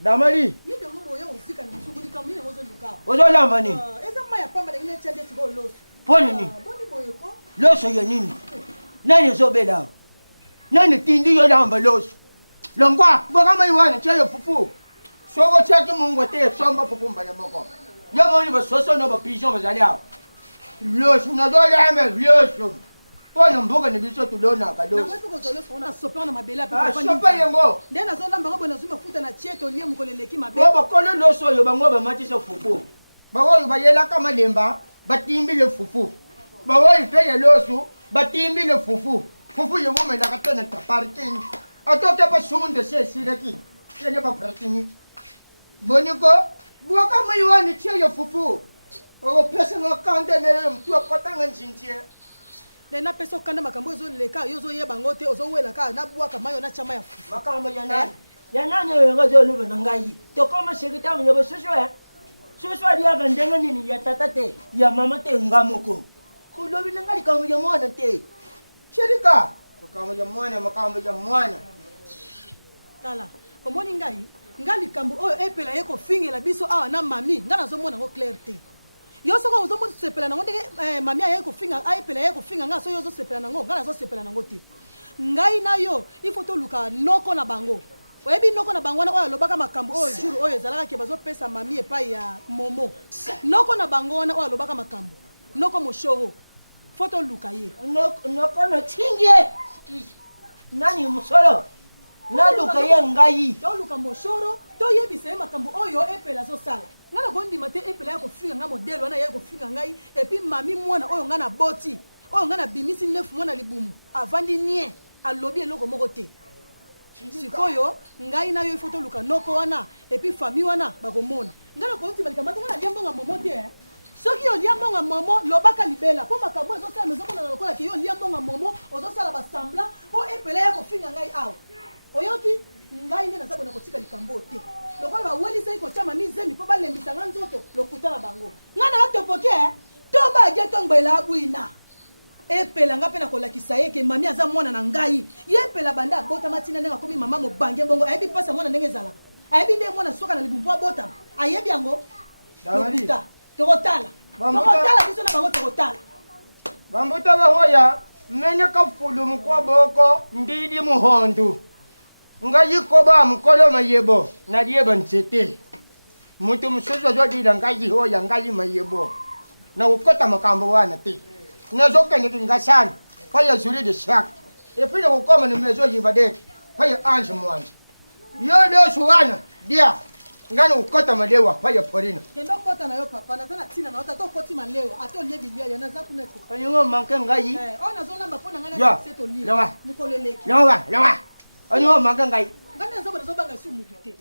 Damali. Ozo lamba nini? Poni nini? Loso ya nini? Nani zobela? Nani tindi yo lamba loso? Longwa, bogama iwana chayo fufu. Sogo chaki mungu te somba fufu mbanya moko. Yo moni ba soso no ba pigeon ba zalia. Loso na do lamba loso. Poni mboga ni biso tulona ka loso. Na ko zo loso na sopa na mabela pa. Sopa yengo. Ndena zo lamba ngabo na zuma futa na chieto liye mukoleleki mabela. Ba kolo loso yo bango ba matisa fufu. Ba wo ba yela kama lemba, batimbi le fufu. Ba wo ife loso, batimbi le fufu. Fufu yo mo na katona taparkin. Atoke pa sunde se sireki. Yene ba pratini. Boniko, buka mayiwani che yo fufu. O pesa no kande ne mtu akotanga nchinchie. Ndena pesa kande makambo zo leka yo zo yeba ngote ozo wela ka na buaka mayo na chama ya fufu. Makambo ya nani? Ya nani yo ngazo lube nangai. To kama sekita mo yo soso ya. Soso dia gandenga nini ya tatate ya mama te ngamoko. Kulobi nangali kama ya mwana te. Shirika. Makambo ya mwana. Tala, omoni ngali kambu oyo epela yeko fingela biso awa na mami ngana zo mona ko clarté. Yo soko zo mona sepela nango ndenge mami ayeko finga epela yeko finga nga so yo zo sepela nango ngana zo sepela nango te. Ngai na yo il faut to luka noko na bango. Oyebi noko na bango na oyo lobaka makambo oyo jour oyo ezalaka ke bazo pesa mami epai ya momo. Noko na bango na oyo lobaka makambo. Noko moshoro. Foto luka ye. Noko no tingie. Nani musoro? Na luka ye ngai. To luka moshoro, to yebise makambo oyo epela zo sala. Ngana ko ndima te epela ya ko finga nga modelo wana ye ko finga ngai epi mami mwana oyo ngana boti. Oyo ngana bimisi nefu mwana libumu. Avandi nie alobi eloko moko te. Sikoyo ngai na yo ifoto luka noko wana epi fami wana bakomona. Ngana ko ntima likamata ngana liambo nga momo te. Soki yo liambo nga momo lobaka libela po makambo ezo sala mezo mona lokola ke yo liambo nga momo ozo sala ba sambla po epela ya ko finga ngai aw. Oyoki ngai nde nazabona kotika likambo te. Lokola ba welisa iko chama mizemi po balembisa nga nzoto lokuta na bango. Ngana atopoke to ba geto ngwela buina. Epela nga pe na kolakisa ye ke mami aza mwana na ngai. Yepela banda bota matina ndenga komi mama mobange bongo ayebi pasa mwana ndenge zala. Ayebi nde mwana soka na libumbu abota. Ayebi yango. Lokuta. Tokotala. Tokotala biso na bango tokotala. Bambuta bahoya mene ka fulu mko boko ndidi muhondo. Nga yikoba mkolo mayebo na dieba nsete. Mutu msuzo zo dida nga yihoya nga mayebo. Na ukota makambo wana te. Na zoke ni nga sana. Paya zuri de shak. Epina ukoma ni mezo yibade. Paya anji mwanza. Yo suwana dia. Ngana ukota madewa paya porino. Kendo kota na yo papa na zana tina na ota koti malewa ato liebi lia na zaku neko. Ayungo manke ngai. Ona zo namba pona ngana seto lia. Lawa. Mukoleleki. Lawa. Ayungo manke ngai. Ngana zo bana zo banga su mutu te.